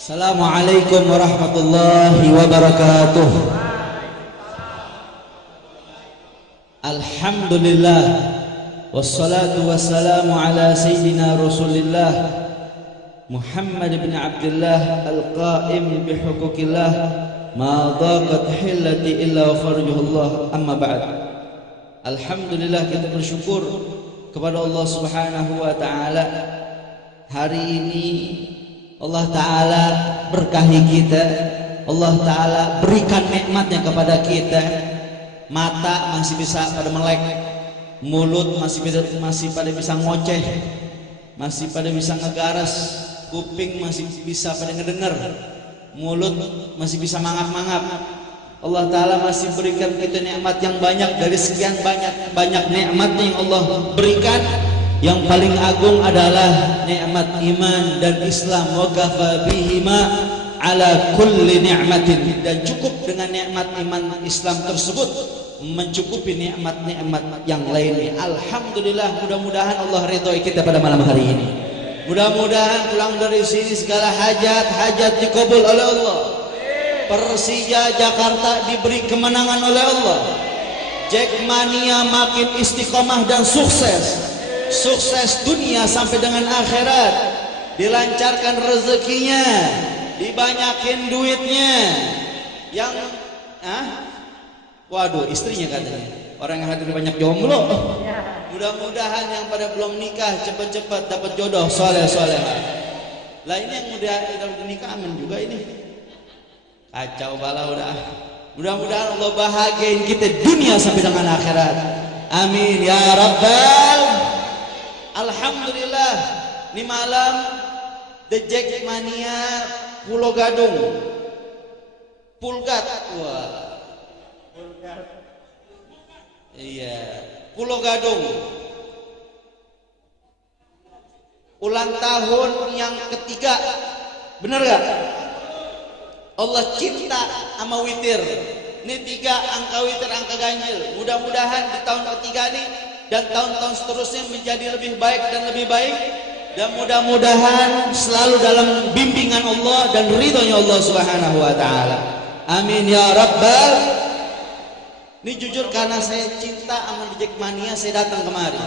Assalamualaikum warahmatullahi wabarakatuh. Alhamdulillah wassalatu wassalamu ala sayyidina Rasulillah Muhammad bin Abdullah al-qaim bihuquqillah ma dhaqat hillati illa wa farjuhullah, amma ba'd. Alhamdulillah, kita bersyukur kepada Allah Subhanahu wa taala. Hari ini Allah Ta'ala berkahi kita, Allah Ta'ala berikan nikmatnya kepada kita. Mata masih bisa pada melek, mulut masih pada bisa ngoceh, masih pada bisa ngegaras, kuping masih bisa pada ngedenger, mulut masih bisa mangap-mangap. Allah Ta'ala masih berikan kita nikmat yang banyak. Dari sekian banyak nikmat yang Allah berikan, yang paling agung adalah nikmat iman dan Islam. Wa kafa bihima ala kulli ni'matin, dan cukup dengan nikmat iman Islam tersebut mencukupi nikmat-nikmat yang lainnya. Alhamdulillah, mudah-mudahan Allah ridhoi kita pada malam hari ini. Mudah-mudahan pulang dari sini segala hajat dikabul oleh Allah. Persija Jakarta diberi kemenangan oleh Allah. Jackmania makin istiqomah dan sukses dunia sampai dengan akhirat, dilancarkan rezekinya, dibanyakin duitnya. Yang waduh, istrinya katanya orang yang hadir banyak jomblo. Mudah-mudahan yang pada belum nikah cepat-cepat dapat jodoh soleh-solehah. Lah ini yang udah nikah aman juga ini. Kacau bala udah. Mudah-mudahan Allah bahagiain kita dunia sampai dengan akhirat. Amin ya rabbal. Alhamdulillah, ini malam The Jackmania Pulau Gadung Pulgat. Wah, iya, Pulau Gadung ulang tahun yang ketiga. Bener gak? Allah cinta sama witir. Ini 3 angka witir, angka ganjil. Mudah-mudahan di tahun ketiga ini dan tahun-tahun seterusnya menjadi lebih baik dan lebih baik, dan mudah-mudahan selalu dalam bimbingan Allah dan ridhonya Allah Subhanahu wa taala. Amin ya rabbal. Ini jujur karena saya cinta sama Jackmania, saya datang kemari.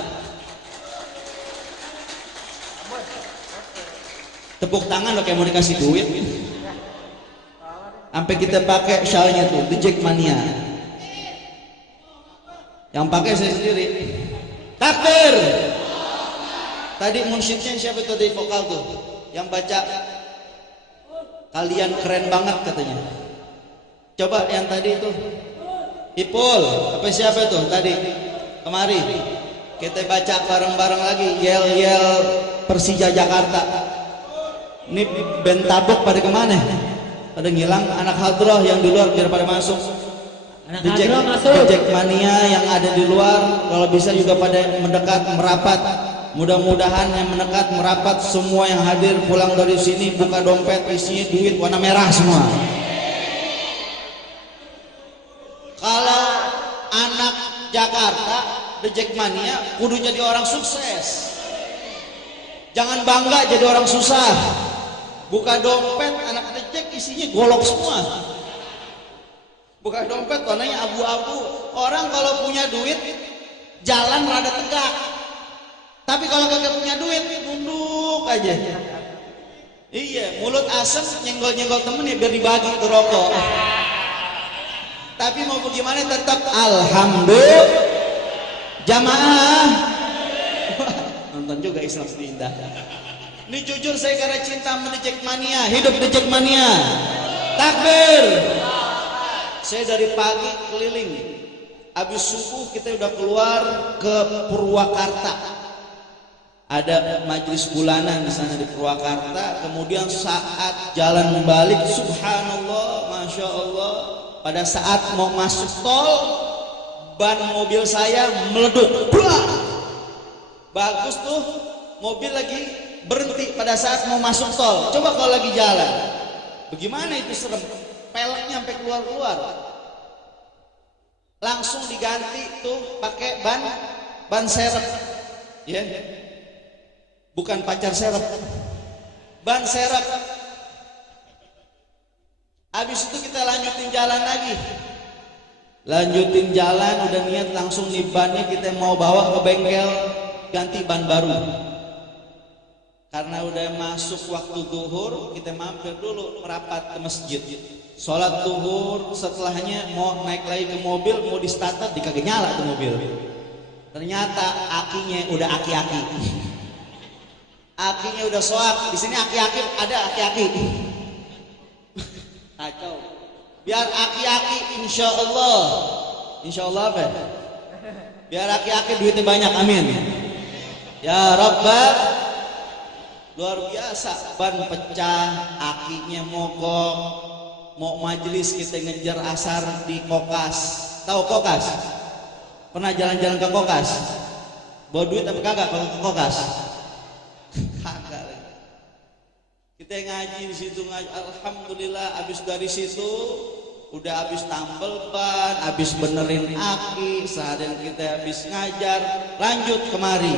Tepuk tangan loh kayak mau dikasih duit. Sampai kita pakai syalnya tuh The Jackmania. Yang pakai saya sendiri. Takbir. Tadi munsyidnya siapa itu di vokal tuh? Yang baca kalian keren banget katanya. Coba yang tadi itu Ipul, apa siapa itu tadi? Kemari kita baca bareng-bareng lagi. Yel-yel Persija Jakarta. Ini band tabok pada kemana? Pada ngilang. Anak hadroh yang di luar biar pada masuk. The Jackmania yang ada di luar kalau bisa juga pada mendekat merapat. Mudah-mudahan yang mendekat merapat semua yang hadir pulang dari sini buka dompet isinya duit warna merah semua. Kalau anak Jakarta The Jackmania kudu jadi orang sukses. Jangan bangga jadi orang susah. Buka dompet anak The Jack isinya golok semua. Bukan dompet warnanya abu-abu. Orang kalau punya duit jalan rada tegak, tapi kalau kagak punya duit nunduk aja. Iya, mulut asem nyenggol-nyenggol temen ya biar dibagi tuh rokok. Tapi mau bagaimana tetap alhamdulillah jamaah. Nonton juga Islam Indah. Ini jujur saya karena cinta sama The Jackmania. Hidup The Jackmania. Takbir. Saya dari pagi keliling, habis subuh kita udah keluar ke Purwakarta. Ada majelis bulanan di sana di Purwakarta. Kemudian saat jalan balik, subhanallah, masya Allah, pada saat mau masuk tol, ban mobil saya meleduk. Bagus tuh, mobil lagi berhenti pada saat mau masuk tol. Coba kalau lagi jalan, bagaimana itu serem? Peleknya sampai keluar-keluar. Langsung diganti tuh pakai ban serep. Ya. Bukan pacar serep. Ban serep. Habis itu kita lanjutin jalan lagi. Lanjutin jalan, udah niat langsung nih bannya kita mau bawa ke bengkel ganti ban baru. Karena udah masuk waktu zuhur, kita mampir dulu merapat ke masjid. Sholat zuhur, setelahnya mau naik lagi ke mobil, mau di starter dikagak nyala tuh mobil. Ternyata akinya udah aki-aki. Akinya udah soak. Di sini aki-aki ada aki-aki. Kacau. Biar aki-aki insya Allah apa? Biar aki-aki duitnya banyak, amin. Ya Rabbah. Luar biasa, ban pecah, akinya mogok, mau majelis kita ngejar asar di Kokas. Tahu Kokas? Pernah jalan-jalan ke Kokas? Bawa duit apa kagak kalau ke Kokas? Kagak. Kita ngaji di situ ngaji, alhamdulillah. Abis dari situ udah habis tampel ban, habis benerin aki, seharian kita habis ngajar, lanjut kemari.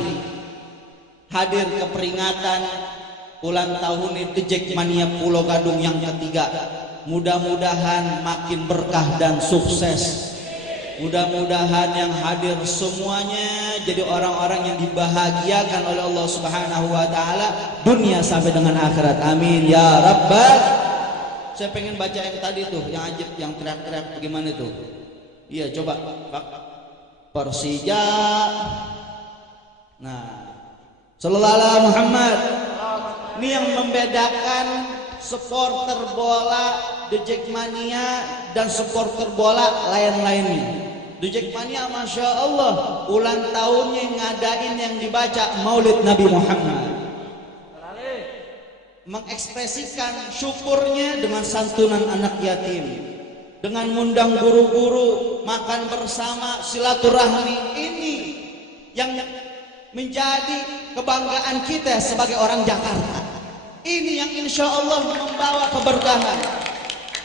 Hadir ke peringatan ulang tahun The Jackmania Pulau Gadung yang ketiga. Mudah-mudahan makin berkah dan sukses. Mudah-mudahan yang hadir semuanya jadi orang-orang yang dibahagiakan oleh Allah Subhanahu wa taala dunia sampai dengan akhirat. Amin ya rabbal. Saya pengen baca yang tadi tuh, yang ajib, yang teriak-teriak bagaimana tuh? Iya, coba Pak. Persija. Nah, sallallahu alaihi Muhammad. Ini yang membedakan supporter bola The Jackmania dan supporter bola lain-lainnya. The Jackmania Masya Allah ulang tahunnya ngadain yang dibaca Maulid Nabi Muhammad, mengekspresikan syukurnya dengan santunan anak yatim, dengan mengundang guru-guru makan bersama, silaturahmi. Ini yang menjadi kebanggaan kita sebagai orang Jakarta. Ini yang insya Allah membawa keberkahan.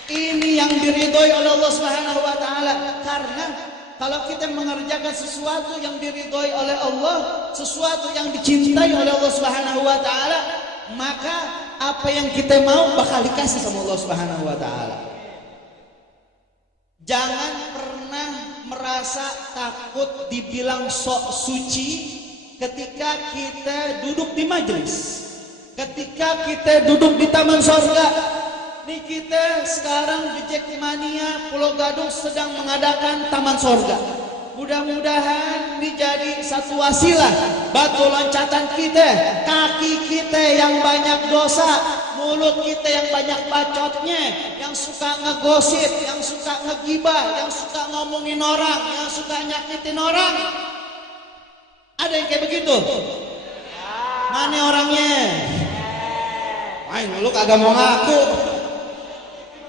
Ini yang diridhoi oleh Allah Subhanahu wa taala. Karena kalau kita mengerjakan sesuatu yang diridhoi oleh Allah, sesuatu yang dicintai oleh Allah Subhanahu wa taala, maka apa yang kita mau bakal dikasih sama Allah Subhanahu wa taala. Jangan pernah merasa takut dibilang sok suci ketika kita duduk di majelis, ketika kita duduk di taman sorga. Nih kita sekarang di Jackmania Pulau Gadung sedang mengadakan taman sorga. Mudah-mudahan ini jadi satu wasilah, batu loncatan kita, kaki kita yang banyak dosa, mulut kita yang banyak bacotnya, yang suka ngegosip, yang suka ngegibah, yang suka ngomongin orang, yang suka nyakitin orang. Ada yang kayak begitu? Mana orangnya? Main lu kagak mau ngaku.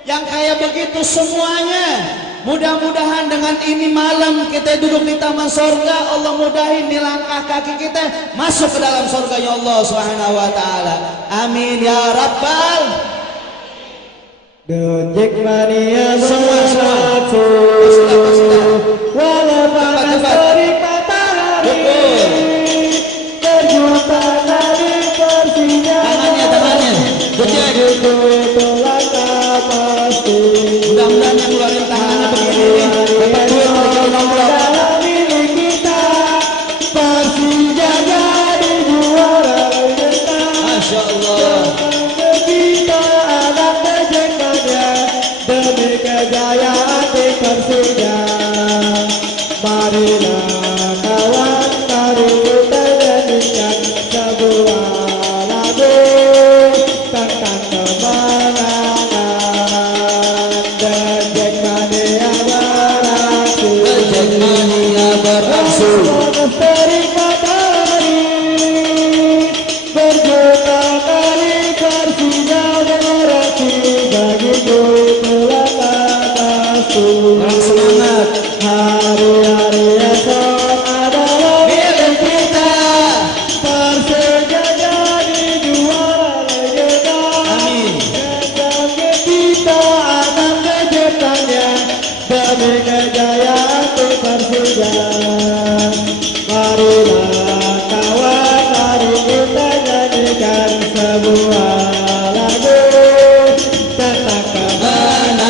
Yang kayak begitu semuanya, mudah-mudahan dengan ini malam kita duduk di taman sorga, Allah mudahin di langkah kaki kita masuk ke dalam sorganya Allah Subhanahu wa taala. Amin ya rabbal. The Jackmania Semua walau panas terik matahari, berjuta dari Persija. Tangannya itu langkah pasti. Mudah-mudahan yang keluarin tangannya begini dapat duit dalam milik kita, Persija jadi juara kita. Masya Allah. Kita anak Jackmania demi kejayaan tim Persija. Marilah kawan, mari kita nyanyikan sebuah lagu tentang kemenangan. Dan Jackmania beraksi, Jackmania beraksi. panas terik matahari, berjuta kali Persija beraksi, bagiku itulah pasti. Semangat. Hari-hari esok adalah Milik kita. Persija jadi juara legenda. Amin. Dan kita anak kejutannya demi kejayaan tim Persija. Marilah kawan, mari kita nyanyikan sebuah lagu tentang kemenangan.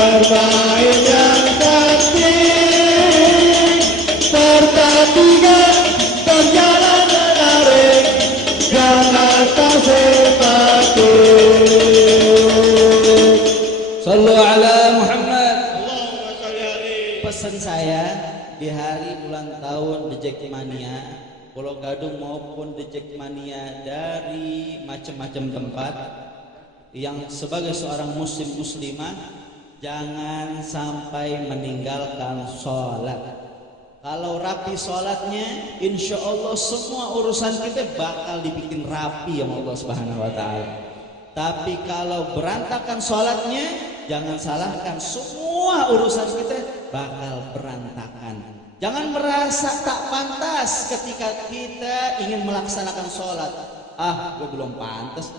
bermain yang cantik, pertandingan berjalan menarik, jangan kasih mati. Sallu ala Muhammad. Allahumma sholli alaihi. Pesan saya di hari ulang tahun The Jackmania Pulau Gadung maupun The Jackmania dari macam-macam tempat, yang sebagai seorang muslim muslimah jangan sampai meninggalkan sholat. Kalau rapi sholatnya, insya Allah semua urusan kita bakal dibikin rapi sama Allah Subhanahu Wa Taala. Tapi kalau berantakan sholatnya, jangan salahkan, semua urusan kita bakal berantakan. Jangan merasa tak pantas ketika kita ingin melaksanakan sholat. Gue belum pantas.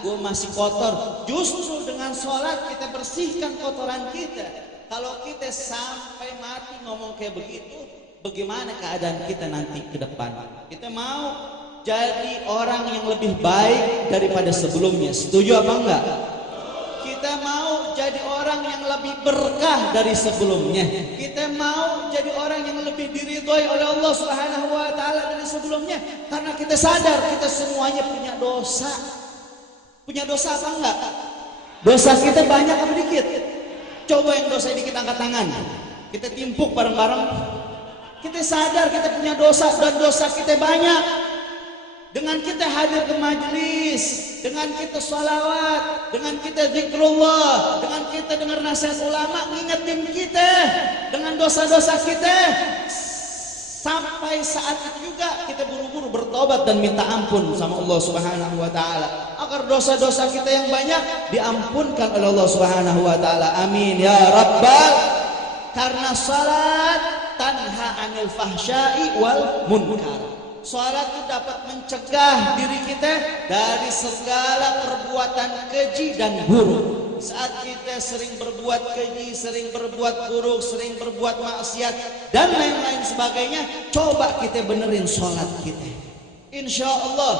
Gue masih kotor. Justru dengan sholat kita bersihkan kotoran kita. Kalau kita sampai mati ngomong kayak begitu, bagaimana keadaan kita nanti ke depan? Kita mau jadi orang yang lebih baik daripada sebelumnya. Setuju apa enggak? Kita mau jadi orang yang lebih berkah dari sebelumnya. Kita mau jadi orang yang lebih diridhoi oleh Allah Subhanahu Wa Taala dari sebelumnya. Karena kita sadar kita semuanya punya dosa. Punya dosa apa enggak? Dosa kita banyak apa dikit? Coba yang dosa dikit angkat tangan. Kita timpuk bareng-bareng. Kita sadar kita punya dosa dan dosa kita banyak. Dengan kita hadir ke majelis, dengan kita sholawat, dengan kita zikrullah, dengan kita dengar nasihat ulama ngingetin kita dengan dosa-dosa kita, sampai saat itu juga kita buru-buru bertobat dan minta ampun sama Allah Subhanahu Wa Taala agar dosa-dosa kita yang banyak diampunkan oleh Allah Subhanahu Wa Taala. Amin ya rabbal. Karena salat tanha anil fahsya'i wal munkar. Salat itu dapat mencegah diri kita dari segala perbuatan keji dan buruk. Saat kita sering berbuat keji, sering berbuat buruk, sering berbuat maksiat dan lain-lain sebagainya, coba kita benerin salat kita. Insya Allah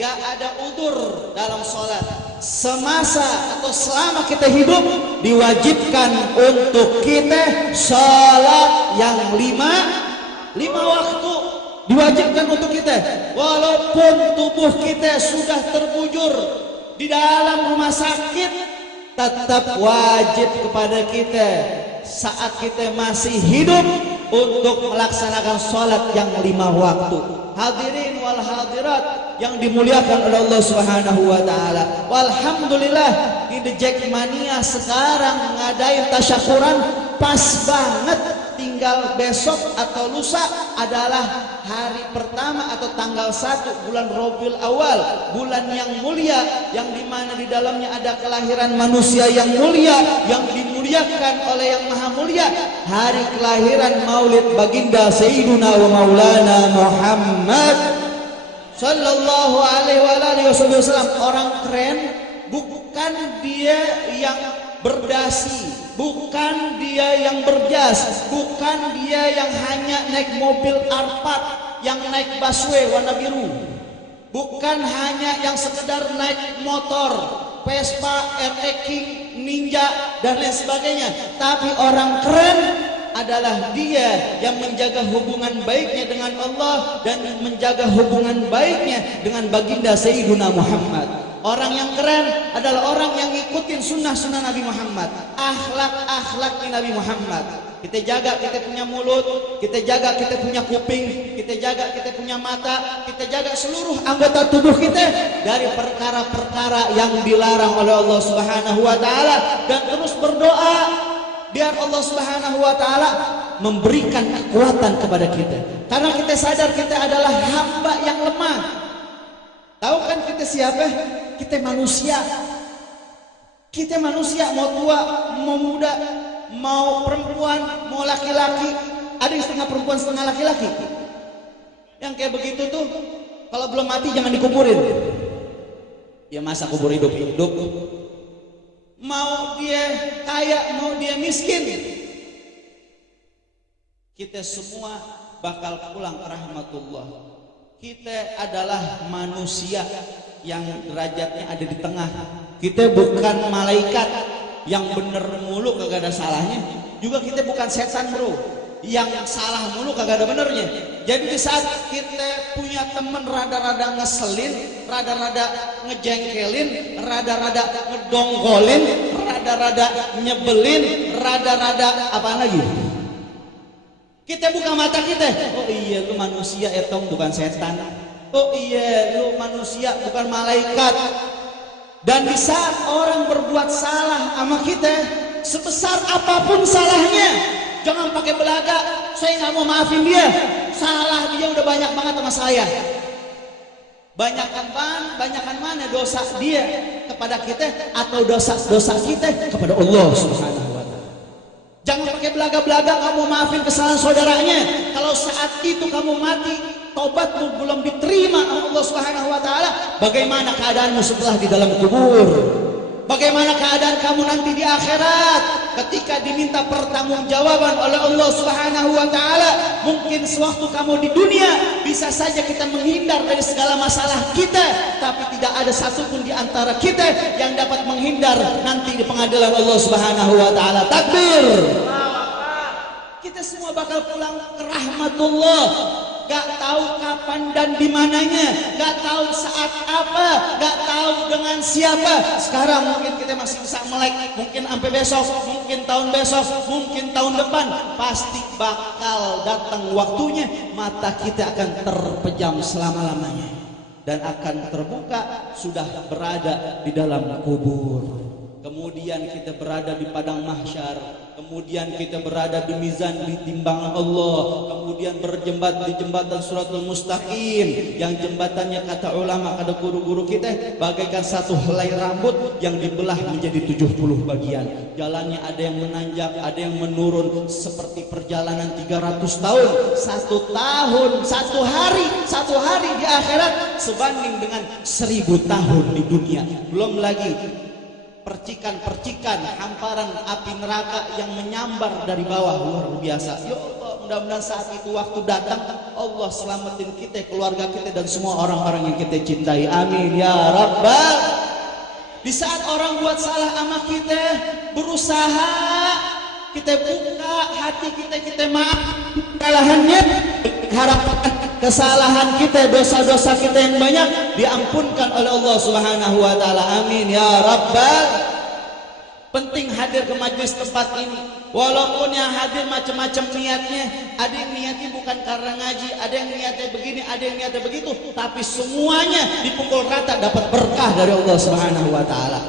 gak ada udur dalam salat. Semasa atau selama kita hidup diwajibkan untuk kita salat yang lima waktu. Diwajibkan untuk kita, walaupun tubuh kita sudah terbujur di dalam rumah sakit, tetap wajib kepada kita saat kita masih hidup untuk melaksanakan sholat yang 5 waktu. Hadirin wal hadirat yang dimuliakan oleh Allah Subhanahu Wa Taala. Walhamdulillah di The Jackmania sekarang ngadain tasyakuran pas banget. Tinggal besok atau lusa adalah hari pertama atau tanggal 1 bulan Rabiul Awal, bulan yang mulia, yang dimana di dalamnya ada kelahiran manusia yang mulia, yang dimuliakan oleh yang maha mulia, hari kelahiran Maulid baginda Sayyiduna wa Maulana Muhammad sallallahu alaihi wasallam. Orang keren bukan dia yang berdasi, bukan dia yang berjas, bukan dia yang hanya naik mobil Alphard, yang naik busway warna biru, bukan hanya yang sekedar naik motor Vespa, RX King, Ninja dan lain sebagainya. Tapi orang keren adalah dia yang menjaga hubungan baiknya dengan Allah dan menjaga hubungan baiknya dengan baginda Sayyiduna Muhammad. Orang yang keren adalah orang yang ngikutin sunnah-sunnah Nabi Muhammad, akhlak-akhlaknya Nabi Muhammad. Kita jaga kita punya mulut, kita jaga kita punya kuping, kita jaga kita punya mata, kita jaga seluruh anggota tubuh kita dari perkara-perkara yang dilarang oleh Allah Subhanahu Wa Taala, dan terus berdoa biar Allah Subhanahu Wa Taala memberikan kekuatan kepada kita, karena kita sadar kita adalah hamba yang lemah. Tahu kan kita siapa? Kita manusia. Kita manusia, mau tua, mau muda, mau perempuan, mau laki-laki. Ada yang setengah perempuan, setengah laki-laki. Yang kayak begitu tuh, kalau belum mati jangan dikuburin. Ya masa kubur hidup-hidup. Mau dia kaya, mau dia miskin, kita semua bakal pulang ke rahmatullah. Kita adalah manusia yang derajatnya ada di tengah. Kita bukan malaikat. yang bener mulu kagak ada salahnya. Juga kita bukan setan bro, yang salah mulu kagak ada benernya. Jadi di saat kita punya temen rada-rada ngeselin, rada-rada ngejengkelin, rada-rada ngedongkolin, rada-rada nyebelin, rada-rada apa lagi, kita buka mata kita, oh iya lu manusia etong bukan setan, oh iya lu manusia bukan malaikat. Dan di saat orang berbuat salah sama kita, sebesar apapun salahnya, jangan pakai belaga, saya nggak mau maafin dia, salah dia udah banyak banget sama saya. Banyakan mana dosa dia kepada kita atau dosa kita kepada Allah Subhanahu wa Ta'ala. Jangan pakai belaga-belaga kamu maafin kesalahan saudaranya. Kalau saat itu kamu mati, tobatmu belum diterima oleh Allah Subhanahu wa Ta'ala, bagaimana keadaanmu setelah di dalam kubur? Bagaimana keadaan kamu nanti di akhirat ketika diminta pertanggungjawaban oleh Allah Subhanahu wa Ta'ala? Mungkin sewaktu kamu di dunia bisa saja kita menghindar dari segala masalah kita, tapi tidak ada satupun di antara kita yang dapat menghindar nanti di pengadilan Allah Subhanahu wa Ta'ala. Takbir. Kita semua bakal pulang ke rahmatullah. Gak tahu kapan dan di mananya, gak tahu saat apa, gak tahu dengan siapa. Sekarang mungkin kita masih bisa melek, mungkin sampai besok, mungkin tahun besok, mungkin tahun depan, pasti bakal datang waktunya mata kita akan terpejam selama-lamanya dan akan terbuka sudah berada di dalam kubur. Kemudian kita berada di padang mahsyar, kemudian kita berada di mizan, di timbangan Allah, kemudian berjembat di jembatan Siratul Mustaqim, yang jembatannya kata ulama, kata guru-guru kita, bagaikan satu helai rambut yang dibelah menjadi 70 bagian. Jalannya ada yang menanjak, ada yang menurun, seperti perjalanan 300 tahun. 1 tahun, 1 hari di akhirat sebanding dengan 1000 tahun di dunia. Belum lagi percikan-percikan hamparan api neraka yang menyambar dari bawah, luar biasa. Ya Allah, mudah-mudahan saat itu waktu datang, Allah selamatin kita, keluarga kita, dan semua orang-orang yang kita cintai. Amin ya Rabbal. Di saat orang buat salah sama kita, berusaha kita buka hati kita maaf kesalahannya, harapan kesalahan kita, dosa-dosa kita yang banyak diampunkan oleh Allah Subhanahu wa Ta'ala. Amin ya Rabbal. Penting hadir ke majelis tempat ini, walaupun yang hadir macam-macam niatnya. Ada yang niatnya bukan karena ngaji, ada yang niatnya begini, ada yang niatnya begitu, tapi semuanya dipukul rata dapat berkah dari Allah Subhanahu wa Ta'ala.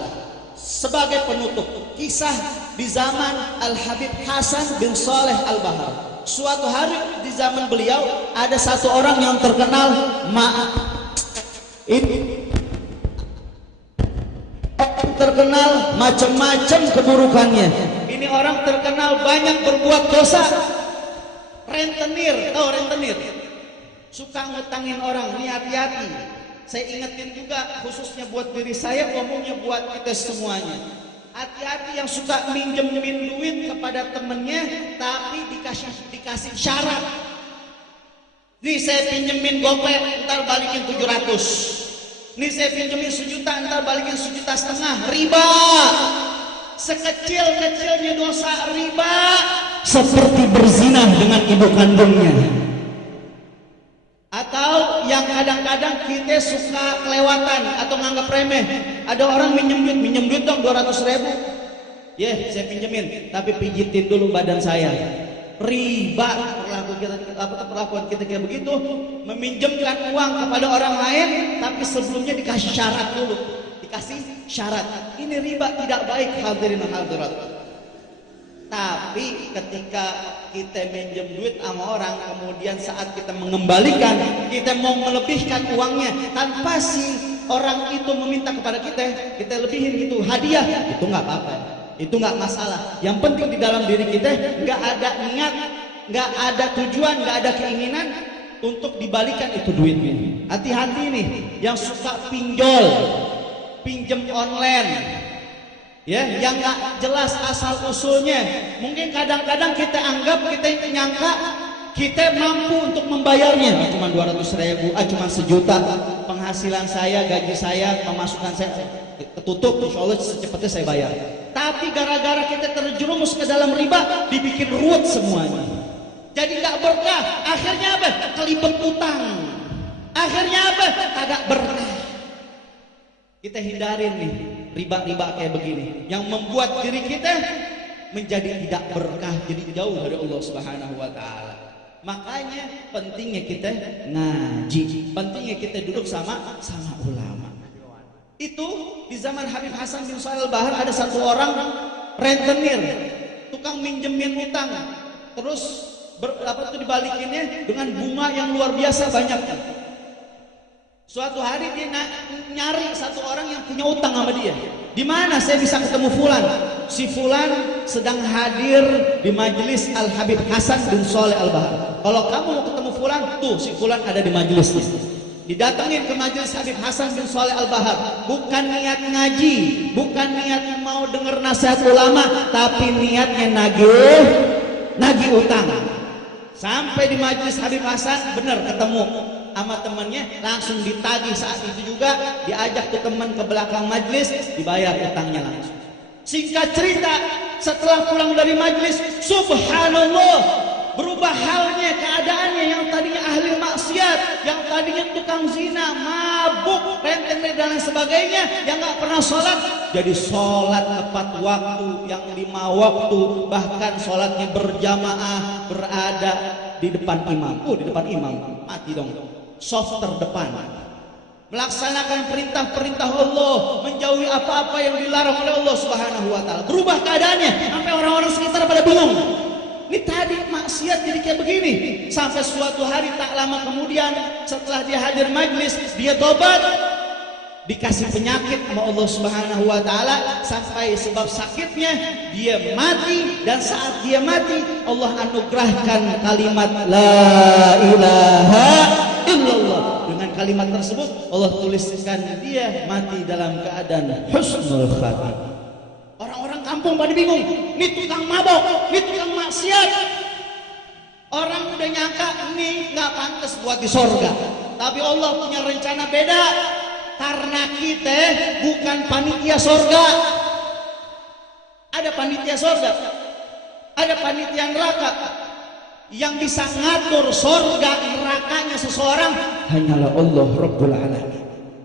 Sebagai penutup, kisah di zaman Al-Habib Hasan bin Saleh Al-Bahar. Suatu hari di zaman beliau ada satu orang yang terkenal terkenal macam-macam keburukannya. Ini orang terkenal banyak berbuat dosa. Rentenir, tahu rentenir? Suka ngutangin orang, ini hati-hati. Saya ingetin juga khususnya buat diri saya, ngomongnya buat kita semuanya. Hati-hati yang suka minjemin duit kepada temennya tapi dikasih syarat. Nih saya pinjemin gopek, ntar balikin 700. Nih saya pinjemin 1 juta, ntar balikin 1,5 juta. Riba. Sekecil-kecilnya dosa riba seperti berzina dengan ibu kandungnya. Atau yang kadang-kadang kita suka kelewatan atau nganggap remeh. Ada orang minjem duit dong 200.000. Saya pinjemin, tapi pijitin dulu badan saya. Riba. Perlakuan kita kayak begitu, meminjamkan uang kepada orang lain, tapi sebelumnya dikasih syarat dulu. Dikasih syarat. Ini riba, tidak baik hadirin hadirat. Tapi ketika kita minjem duit sama orang, kemudian saat kita mengembalikan, kita mau melebihkan uangnya tanpa si orang itu meminta kepada kita, kita lebihin itu hadiah, itu nggak apa-apa, itu nggak masalah. Yang penting di dalam diri kita nggak ada niat, nggak ada tujuan, nggak ada keinginan untuk dibalikan itu duitnya. Hati-hati nih yang suka pinjol, pinjem online. Yang nggak jelas asal usulnya. Mungkin kadang-kadang kita anggap, kita nyangka kita mampu untuk membayarnya. Cuma 200.000, cuma 1 juta. Penghasilan saya, gaji saya, pemasukan saya ketutup, insya Allah secepatnya saya bayar. Tapi gara-gara kita terjerumus ke dalam riba, dibikin ruwet semuanya. Jadi nggak berkah. Akhirnya apa? Kelibet utang. Akhirnya apa? Kagak berkah. Kita hindarin nih riba-riba kayak begini, yang membuat diri kita menjadi tidak berkah, jadi jauh dari Allah Subhanahu wa taala. Makanya pentingnya kita ngaji, pentingnya kita duduk sama ulama. Itu di zaman Habib Hasan bin Shalih Al-Bahar ada satu orang rentenir, tukang minjemin utang, terus dibalikinnya dengan bunga yang luar biasa banyaknya. Suatu hari dia nyari satu orang yang punya utang sama dia. Di mana saya bisa ketemu fulan? Si fulan sedang hadir di majelis Al Habib Hasan bin Shalih Al-Bahar. Kalau kamu mau ketemu fulan, tuh si fulan ada di majelis. Didatengin ke majelis Habib Hasan bin Shalih Al-Bahar. Bukan niat ngaji, bukan niat mau dengar nasihat ulama, tapi niatnya nagih utang. Sampai di majelis Habib Hasan, benar ketemu sama temannya, langsung ditagih. Saat itu juga diajak tuh teman ke belakang majelis, dibayar utangnya langsung. Singkat cerita, setelah pulang dari majelis, subhanallah, berubah halnya, keadaannya. Yang tadinya ahli maksiat, yang tadinya tukang zina, mabuk, rentenir dan lain sebagainya, yang nggak pernah sholat, jadi sholat tepat waktu, yang 5 waktu, bahkan sholatnya berjamaah, berada di depan imam. Di depan imam, mati dong, soft terdepan, melaksanakan perintah-perintah Allah, menjauhi apa-apa yang dilarang oleh Allah Subhanahu wa taala. Berubah keadaannya sampai orang-orang sekitar pada bingung. Ini tadi maksiat jadi kayak begini. Sampai suatu hari tak lama kemudian, setelah dia hadir majlis, dia tobat, dikasih penyakit sama Allah Subhanahu wa taala, sampai sebab sakitnya dia mati. Dan saat dia mati, Allah anugerahkan kalimat la ilaha illallah. Dengan kalimat tersebut Allah tuliskan dia mati dalam keadaan husnul khatimah. Orang-orang kampung pada bingung, ini tukang mabok, ini tukang maksiat. Orang udah nyangka ini nggak pantas buat di sorga, tapi Allah punya rencana beda. Karena kita bukan panitia sorga. Ada panitia sorga, ada panitia neraka. Yang bisa ngatur sorga nerakanya seseorang hanyalah Allah Rabbul Alamin.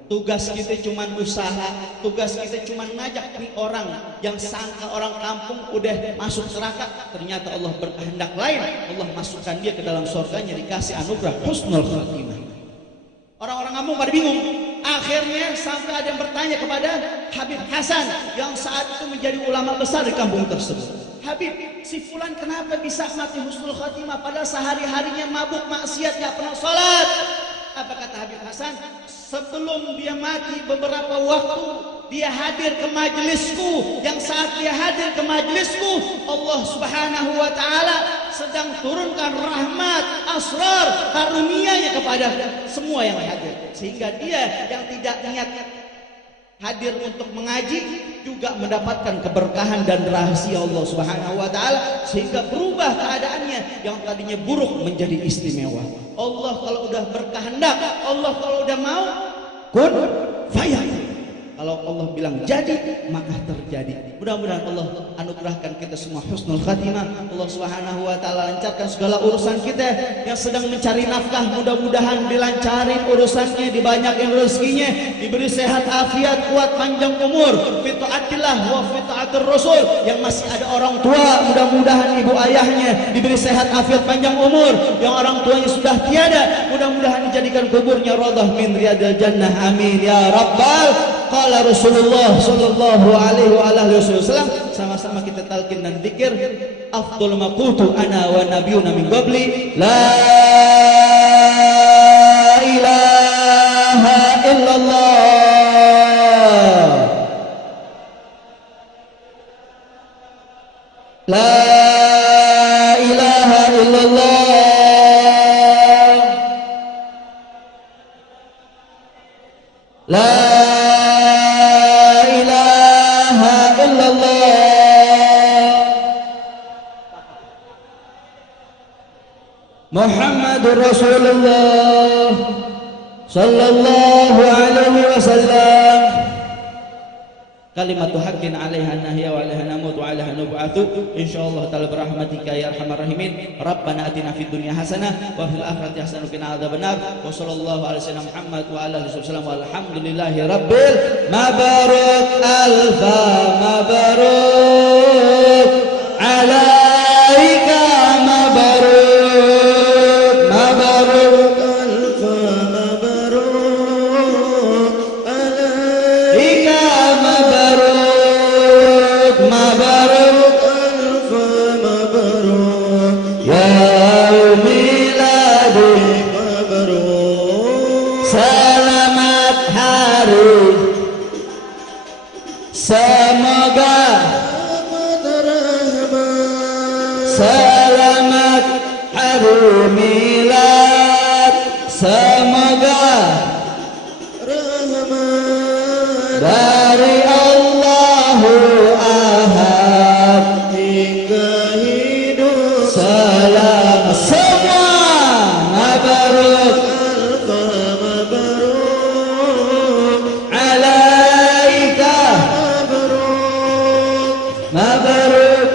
Tugas kita cuma usaha, tugas kita cuma ngajak nih orang yang sangka orang kampung udah masuk neraka, ternyata Allah berkehendak lain. Allah masukkan dia ke dalam sorganya, dikasih anugerah husnul khatimah. Orang-orang kampung pada bingung. Akhirnya sampai ada yang bertanya kepada Habib Hasan yang saat itu menjadi ulama besar di kampung tersebut. Habib, si fulan kenapa bisa mati husnul khatimah padahal sehari-harinya mabuk maksiat, gak pernah sholat? Apa kata Habib Hasan? Sebelum dia mati beberapa waktu, dia hadir ke majelisku. Yang saat dia hadir ke majelisku, Allah Subhanahu wa taala sedang turunkan rahmat, asrar, karunia-Nya kepada semua yang hadir. Sehingga dia yang tidak niat hadir untuk mengaji juga mendapatkan keberkahan dan rahasia Allah Subhanahu wa taala, sehingga berubah keadaannya yang tadinya buruk menjadi istimewa. Allah kalau udah berkehendak, Allah kalau udah mau, kun fayakun. Kalau Allah bilang jadi, maka terjadi. Mudah-mudahan Allah anugerahkan kita semua husnul khatimah. Allah Subhanahu wa taala lancarkan segala urusan kita. Yang sedang mencari nafkah, mudah-mudahan dilancarin urusannya, dibanyakin rezekinya, diberi sehat afiat, kuat panjang umur, fi taatillah wa fi taatir rasul. Yang masih ada orang tua, mudah-mudahan ibu ayahnya diberi sehat afiat panjang umur. Yang orang tuanya sudah tiada, mudah-mudahan dijadikan kuburnya radhah min riyadil jannah. Amin ya rabbal. Qala Rasulullah sallallahu alaihi wa alihi wasallam. Sama-sama kita talqin dan zikir. Afdhal ma qultu ana wa nabiyyuna min qabli, la ilaha illallah, la ilaha illallah, la Muhammadur Rasulullah sallallahu alaihi wasallam. kalimatu haqqin 'alaiha nahya wa 'alaiha namut wa 'alaiha nub'atsu insyaallah ta'ala birahmatika ya arhamar rahimin. Rabbana atina fid dunya hasanah wa fil akhirati hasanah wa qina adzabannar. Wa sallallahu alaihi wasallam Muhammad wa ala alihi wasallam walhamdulillahi rabbil mabaruk alfa mabaruk alaika mabaruk mabaruk alfa mabaruk alaika mabaruk mabaruk alfa mabaruk ya miladi mabaruk selamat hari semoga selamat hari milad semoga rahmat dari Allahu Ahad hingga hidup salam semua mabaruk alfa mabaruk alaika mabaruk mabaruk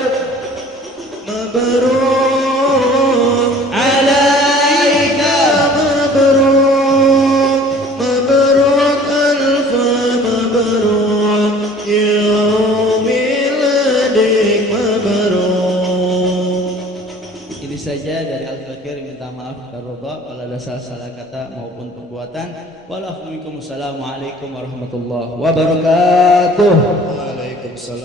mabaruk alaika mabaruk mabaruk alfa mabaruk yaumil adik mabaruk. Ini saja dari Al-Fakir, minta maaf karena kalau ada salah-salah kata maupun perbuatan. Wassalamualaikum warahmatullahi wabarakatuh. Waalaikumsalam.